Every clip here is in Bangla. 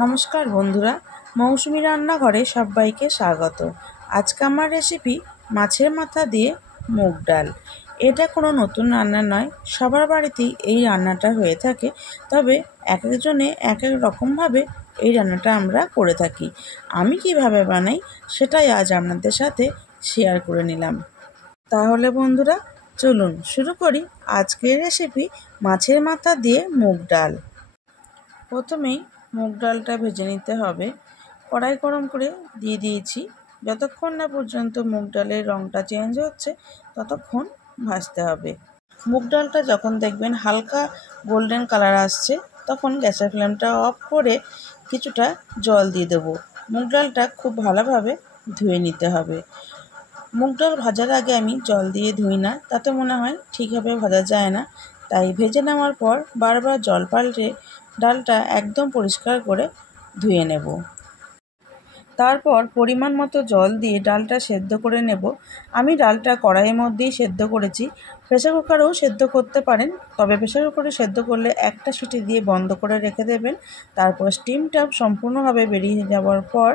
নমস্কার বন্ধুরা, মৌসুমি রান্নাঘরে সবাইকে স্বাগত। আজকে আমার রেসিপি মাছের মাথা দিয়ে মুগ ডাল। এটা কোনো নতুন রান্না নয়, সবার বাড়িতেই এই রান্নাটা হয়ে থাকে। তবে এক একজনে এক এক রকমভাবে এই রান্নাটা আমরা করে থাকি। আমি কিভাবে বানাই সেটাই আজ আপনাদের সাথে শেয়ার করে নিলাম। তাহলে বন্ধুরা চলুন শুরু করি আজকের রেসিপি মাছের মাথা দিয়ে মুগ ডাল। প্রথমেই মুগ ডালটা ভেজে নিতে হবে। কড়াই গরম করে দিয়ে দিয়েছি। যতক্ষণ না পর্যন্ত মুগ ডালের রঙটা চেঞ্জ হচ্ছে ততক্ষণ ভাজতে হবে। মুগ ডালটা যখন দেখবেন হালকা গোল্ডেন কালার আসছে তখন গ্যাসের ফ্লেমটা অফ করে কিছুটা জল দিয়ে দেবো। মুগ ডালটা খুব ভালোভাবে ধুয়ে নিতে হবে। মুগ ডাল ভাজার আগে আমি জল দিয়ে ধুই না, তাতে মনে হয় ঠিকভাবে ভাজা যায় না। তাই ভেজে নেওয়ার পর বারবার জল পাল্টে ডালটা একদম পরিষ্কার করে ধুয়ে নেব। তারপর পরিমাণ মতো জল দিয়ে ডালটা সেদ্ধ করে নেব। আমি ডালটা কড়াইয়ের মধ্যেই সেদ্ধ করেছি। প্রেসার কুকারেও সেদ্ধ করতে পারেন, তবে প্রেসার কুকারে সেদ্ধ করলে একটা সিটি দিয়ে বন্ধ করে রেখে দেবেন। তারপর স্টিমটা সম্পূর্ণভাবে বেরিয়ে যাওয়ার পর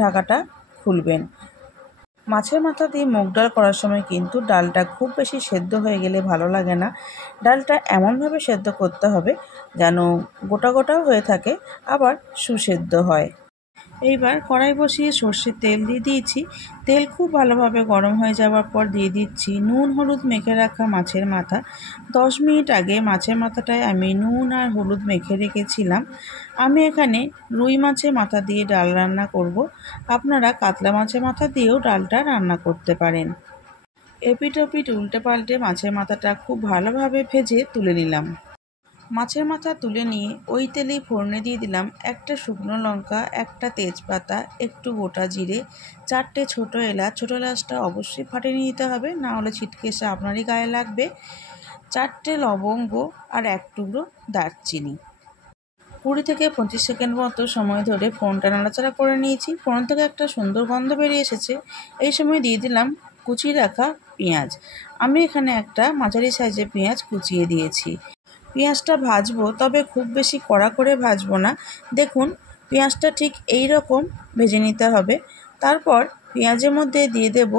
ঢাকাটা খুলবেন। মাছের মাথা দিয়ে মুগ ডাল করার সময় কিন্তু ডালটা খুব বেশি সেদ্ধ হয়ে গেলে ভালো লাগে না। ডালটা এমনভাবে সেদ্ধ করতে হবে যেন গোটা গোটাও হয়ে থাকে, আবার সুসেদ্ধ হয়। এইবার কড়াই বসিয়ে সর্ষের তেল দিয়ে দিয়েছি। তেল খুব ভালোভাবে গরম হয়ে যাওয়ার পর দিয়ে দিচ্ছি নুন হলুদ মেখে রাখা মাছের মাথা। 10 মিনিট আগে মাছের মাথাটায় আমি নুন আর হলুদ মেখে রেখেছিলাম। আমি এখানে রুই মাছের মাথা দিয়ে ডাল রান্না করব। আপনারা কাতলা মাছের মাথা দিয়েও ডালটা রান্না করতে পারেন। এপিট ওপিট উল্টে পাল্টে মাছের মাথাটা খুব ভালোভাবে ভেজে তুলে নিলাম। মাছের মাথা তুলে নিয়ে ওই তেলেই ফোড়নে দিয়ে দিলাম একটা শুকনো লঙ্কা, একটা তেজপাতা, একটু গোটা জিরে, 4টে ছোটো এলাচ। ছোটো এলাচটা অবশ্যই ফাটিয়ে নিতে হবে, না হলে ছিটকে এসে আপনারই গায়ে লাগবে। 4টে লবঙ্গ আর 1 টুকরো দারচিনি। 20 থেকে 25 সেকেন্ড মতো সময় ধরে ফোড়নটা নাড়াচাড়া করে নিয়েছি। ফোড়ন থেকে একটা সুন্দর গন্ধ বেরিয়ে এসেছে। এই সময় দিয়ে দিলাম কুচিয়ে রাখা পেঁয়াজ। আমি এখানে একটা মাঝারি সাইজের পেঁয়াজ কুচিয়ে দিয়েছি। পেঁয়াজটা ভাজবো, তবে খুব বেশি কড়া করে ভাজবো না। দেখুন পেঁয়াজটা ঠিক এই রকম ভেজে নিতে হবে। তারপর পেঁয়াজের মধ্যে দিয়ে দেব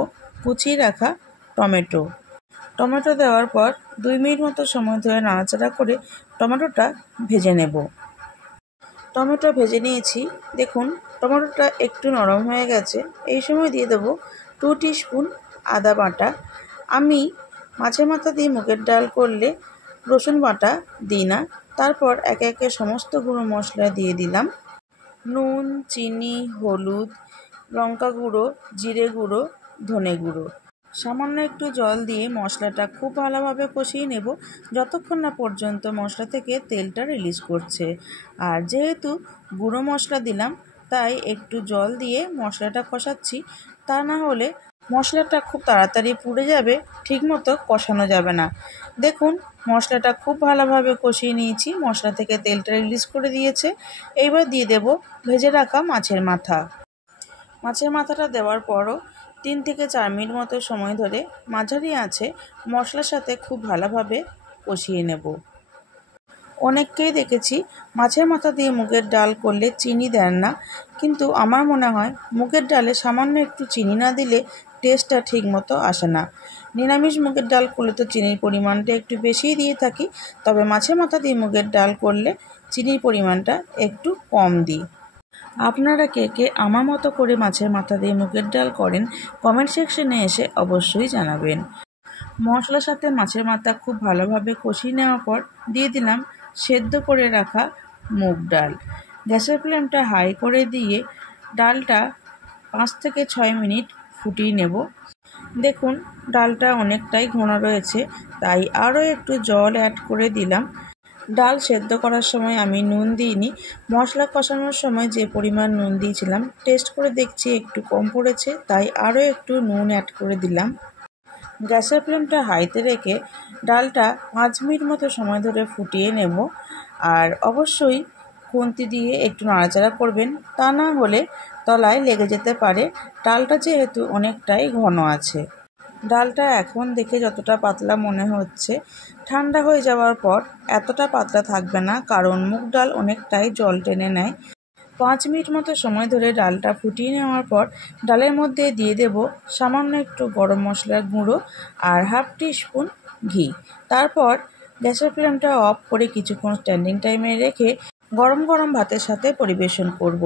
কুচিয়ে রাখা টমেটো। টমেটো দেওয়ার পর 2 মিনিট মতো সময় ধরে নাড়াচাড়া করে টমেটোটা ভেজে নেব। টমেটো ভেজে নিয়েছি। দেখুন টমেটোটা একটু নরম হয়ে গেছে। এই সময় দিয়ে দেব 2 টিস্পুন আদা বাটা। আমি মাছের মাথা দিয়ে মুগের ডাল করলে রসুন বাটা দিই না। তারপর একে একে সমস্ত গুঁড়ো মশলা দিয়ে দিলাম। নুন, চিনি, হলুদ, লঙ্কা গুঁড়ো, জিরে গুঁড়ো, ধনে গুঁড়ো। সামান্য একটু জল দিয়ে মশলাটা খুব ভালোভাবে কষিয়ে নেব যতক্ষণ না পর্যন্ত মশলা থেকে তেলটা রিলিজ করছে। আর যেহেতু গুঁড়ো মশলা দিলাম তাই একটু জল দিয়ে মশলাটা কষাচ্ছি, তা না হলে মশলাটা খুব তাড়াতাড়ি পুড়ে যাবে, ঠিকমতো কষানো যাবে না। দেখুন মশলাটা খুব ভালোভাবে কষিয়ে নিয়েছি, মশলা থেকে তেলটা রিলিজ করে দিয়েছে। এইবার দিয়ে দেব ভেজে রাখা মাছের মাথা। মাছের মাথাটা দেওয়ার পরও 3 থেকে 4 মিনিট মতো সময় ধরে মাঝারি আঁচে মশলার সাথে খুব ভালোভাবে কষিয়ে নেব। অনেককেই দেখেছি মাছের মাথা দিয়ে মুগের ডাল করলে চিনি দেন না, কিন্তু আমার মনে হয় মুগের ডালে সামান্য একটু চিনি না দিলে টেস্টটা ঠিক মতো আসে না। নিরামিষ মুগের ডাল করলে তো চিনির পরিমাণটা একটু বেশিই দিয়ে থাকি, তবে মাছের মাথা দিয়ে মুগের ডাল করলে চিনির পরিমাণটা একটু কম দিই। আপনারা কে কে আমার মতো করে মাছের মাথা দিয়ে মুগের ডাল করেন কমেন্ট সেকশনে এসে অবশ্যই জানাবেন। মশলার সাথে মাছের মাথা খুব ভালোভাবে কষিয়ে নেওয়ার পর দিয়ে দিলাম সেদ্ধ করে রাখা মুগ ডাল। গ্যাসের ফ্লেমটা হাই করে দিয়ে ডালটা 5 থেকে 6 মিনিট ফুটিয়ে নেব। দেখুন ডালটা অনেকটাই ঘন রয়েছে, তাই আরও একটু জল অ্যাড করে দিলাম। ডাল সেদ্ধ করার সময় আমি নুন দিইনি। মশলা কষানোর সময় যে পরিমাণ নুন দিয়েছিলাম টেস্ট করে দেখছি একটু কম পড়েছে, তাই আরও একটু নুন অ্যাড করে দিলাম। গ্যাসের ফ্লেমটা হাইতে রেখে ডালটা 5 মিনিট মতো সময় ধরে ফুটিয়ে নেব। আর অবশ্যই খুন্তি দিয়ে একটু নাড়াচাড়া করবেন, তা না হলে তলায় লেগে যেতে পারে। ডালটা যেহেতু অনেকটাই ঘন আছে। ডালটা এখন দেখে যতটা পাতলা মনে হচ্ছে, ঠান্ডা হয়ে যাওয়ার পর এতটা পাতলা থাকবে না, কারণ মুগ ডাল অনেকটাই জল টেনে নেয়। 5 মিনিট মতো সময় ধরে ডালটা ফুটিয়ে নেওয়ার পর ডালের মধ্যে দিয়ে দেব সামান্য একটু গরম মশলার গুঁড়ো আর 1/2 টিস্পুন ঘি। তারপর গ্যাসের ফ্লেমটা অফ করে কিছুক্ষণ স্ট্যান্ডিং টাইমে রেখে গরম গরম ভাতের সাথে পরিবেশন করব।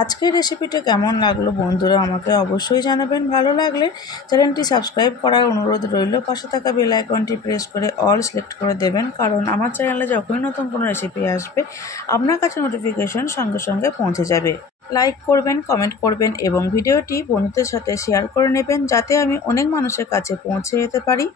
আজকের রেসিপিটা কেমন লাগলো বন্ধুরা আমাকে অবশ্যই জানাবেন। ভালো লাগলে চ্যানেলটি সাবস্ক্রাইব করার অনুরোধ রইল। পাশে থাকা বেল আইকনটি প্রেস করে অল সিলেক্ট করে দেবেন, কারণ আমার চ্যানেলে যখনই নতুন কোনো রেসিপি আসবে আপনার কাছে নোটিফিকেশন সঙ্গে সঙ্গে পৌঁছে যাবে। লাইক করবেন, কমেন্ট করবেন এবং ভিডিওটি বন্ধুদের সাথে শেয়ার করে নেবেন, যাতে আমি অনেক মানুষের কাছে পৌঁছে যেতে পারি।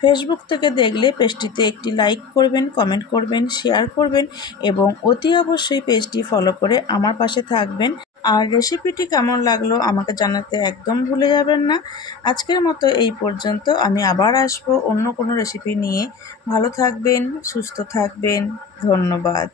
ফেসবুক থেকে দেখলে পেজটিতে একটি লাইক করবেন, কমেন্ট করবেন, শেয়ার করবেন এবং অতি অবশ্যই পেজটি ফলো করে আমার পাশে থাকবেন। আর রেসিপিটি কেমন লাগলো আমাকে জানাতে একদম ভুলে যাবেন না। আজকের মতো এই পর্যন্ত। আমি আবার আসবো অন্য কোনো রেসিপি নিয়ে। ভালো থাকবেন, সুস্থ থাকবেন। ধন্যবাদ।